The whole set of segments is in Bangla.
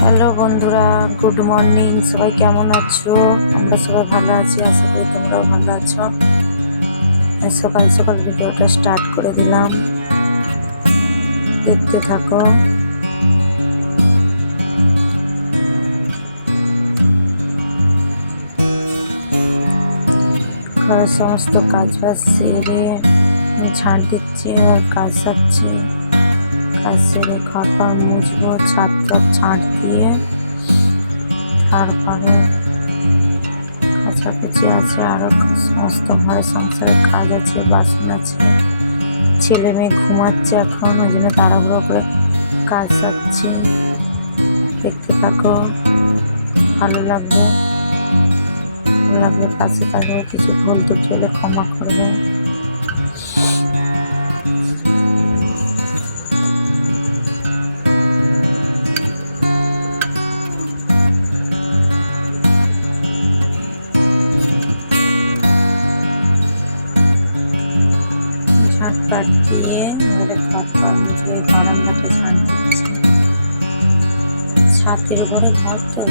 হ্যালো বন্ধুরা, গুড মর্নিং। সবাই কেমন আছো? আমরা সবাই ভালো আছি, আশা করি তোমরাও ভালো আছো। সকাল সকাল ভিডিওটা স্টার্ট করে দিলাম, দেখতে থাকো। ঘরের সমস্ত কাজ বাজ সেরে আমি ঝাঁট দিচ্ছি আর কাজ সারছি। কাজ সেরে ঘর পর মুছবো, ছাদ ঝাঁট দিয়ে। তারপরে কাছাকুচি আছে, আরও সমস্ত ঘরের সংসারের কাজ আছে, বাসন আছে। ছেলে মেয়ে ঘুমাচ্ছে এখন, ওই জন্য তাড়াহুড়ো করে কাজ সারছি। দেখতে থাকো, ভালো লাগবে। পাশে থাকবে। কিছু ভুল ত্রুটি হলে ক্ষমা করবে। ঝাঁট পাট দিয়ে এবারে ঘর পর মুছবো। এই বারান্দাটা ঝাঁট দিচ্ছি। ছাদের উপরে ঘর তো,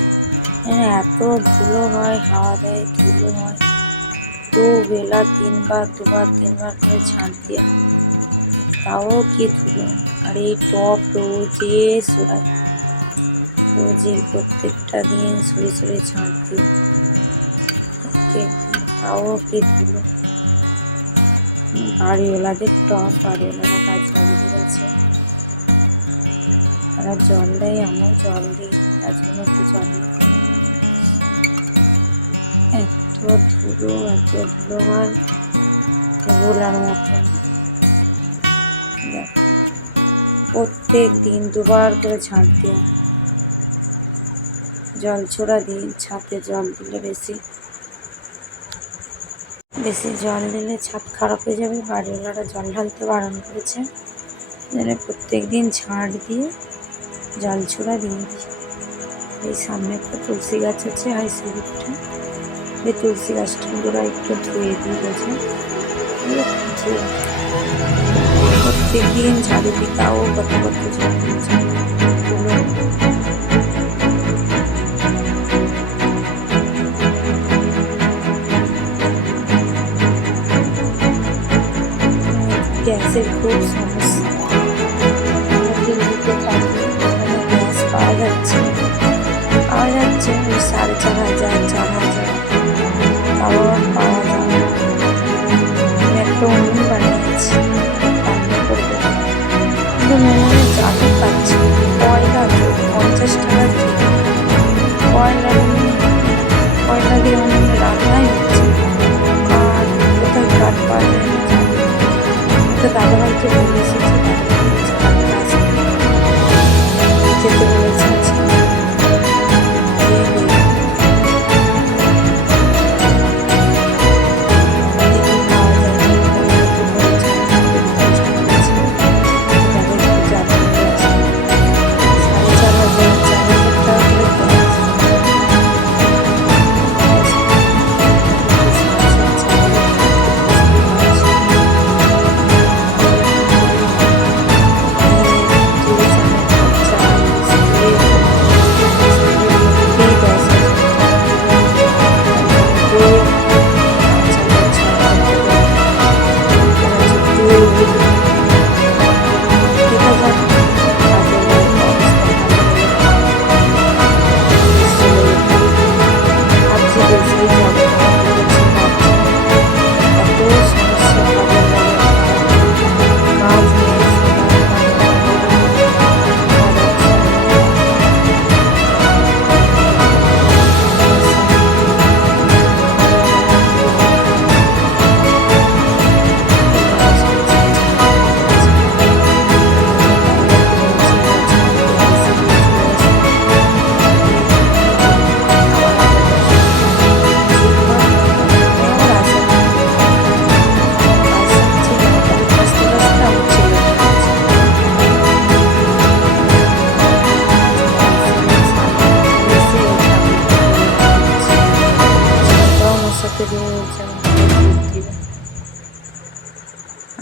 এত ধুলো হয়, হাওয়া দেয়, ধুলো হয়। দুবেলা দুবার তিনবার করে ঝাঁট দেওয়া, তাও কি ধুলো। আর এই টপ রোজে সরাই, প্রত্যেকটা দিন সরে ঝাঁট দিই, তাও কি ধুলো। বাড়িওয়ালাদের টপ, বাড়িওয়ালারা গাছ লাগিয়ে গেছে, তারা জল দেয়, আমিও জল দিই, গাছগুলো একটু জল দিই। এত ধুলো হয়, বলার মতন। দেখো, প্রত্যেক দিন দুবার করে ঝাঁট দেওয়া হয়। জল ছোড়া দিই, ছাদে জল দিলে বেশি জল দিলে ছাদ খারাপ হয়ে যাবে। বাড়িওয়ালারা জল ঢালতে বারণ করেছে, যেন প্রত্যেক দিন ঝাঁট দিয়ে জল ছোড়া দিয়ে দিই। এই সামনে একটা তুলসী গাছ আছে, হাই সিঁড়িটা, এই তুলসী গাছটার গোড়া একটু ধুয়ে দিই, বোঝে প্রত্যেক দিন ঝাড়ু দিই, তাও কত ঝাড়ু দিচ্ছে। গ্যাসের খুব সমস্যা, দিল্লিতে থাকি, ওখানে গ্যাস পাওয়া যাচ্ছে ওই 4,500 তাও পাওয়া যায় না। আমি একটা উনুন বানিয়েছি, রান্না করবো, কিন্তু উনুনে জ্বালও পাচ্ছি। কয়লা তো 50 টাকা কিলো, কয়লা দিয়ে উনুনে রান্নাই হচ্ছে। কাঠ কোথায় কাঠ পাওয়া যায় না, তো দাদাভাইকে বলে এসেছি, দাদাভাই যেতে বলেছে।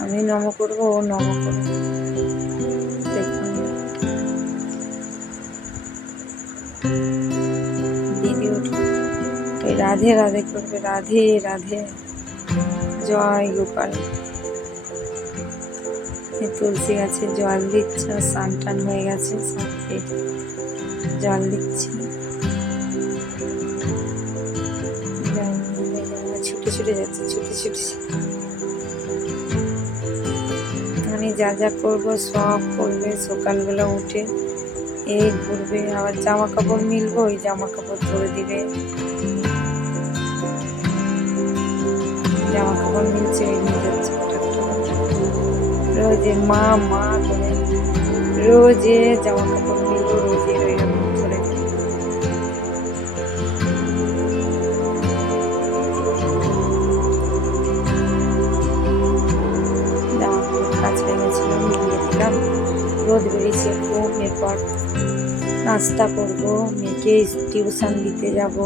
আমি নম করবো, ও নম করবো। দেখুন দিদি উঠে ওই রাধে রাধে করবে, রাধে রাধে, জয় গোপাল। তুলসী গাছে জল দিচ্ছে, স্নান টান হয়ে গেছে, সবকে জল দিচ্ছে। ছুটে ছুটে যাচ্ছে, ছুটে ছুটে আমি যা যা করবো সব করবে। সকালবেলা উঠে এই ঘুরবে, আবার জামা কাপড় মিলবো, ওই জামা কাপড় ধরে দিবে, জামা কাপড় মিলছে ওই নিয়ে যাচ্ছে। রোজে মা মা করে রোজে জামা কাপড় মিলবো, রোজে ওই রকম ধরে দিবে। জামা কাপড় কাছে গেছিল, মিলিয়ে দিলাম। রোদ বেরিয়েছে খুব। এরপর নাস্তা করবো, মেয়েকে টিউশন দিতে যাব,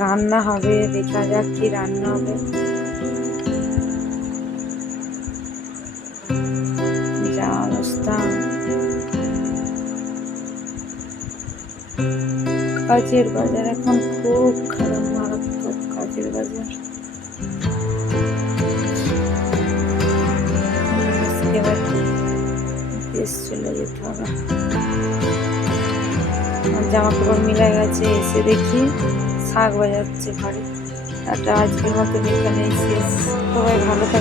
রান্না হবে, দেখা যাক কি রান্না হবে। যা অবস্থা, কাজের বাজার এখন খুব খারাপ, মারাত্মক কাজের বাজার। এবার দেশ চলে যেতে হবে। জামা কাপড় মিলে গেছে, এসে দেখি শাক বাজাচ্ছে ঘরে। একটা আজকের মতো এখানেই শেষ। সবাই ভালো থাকে।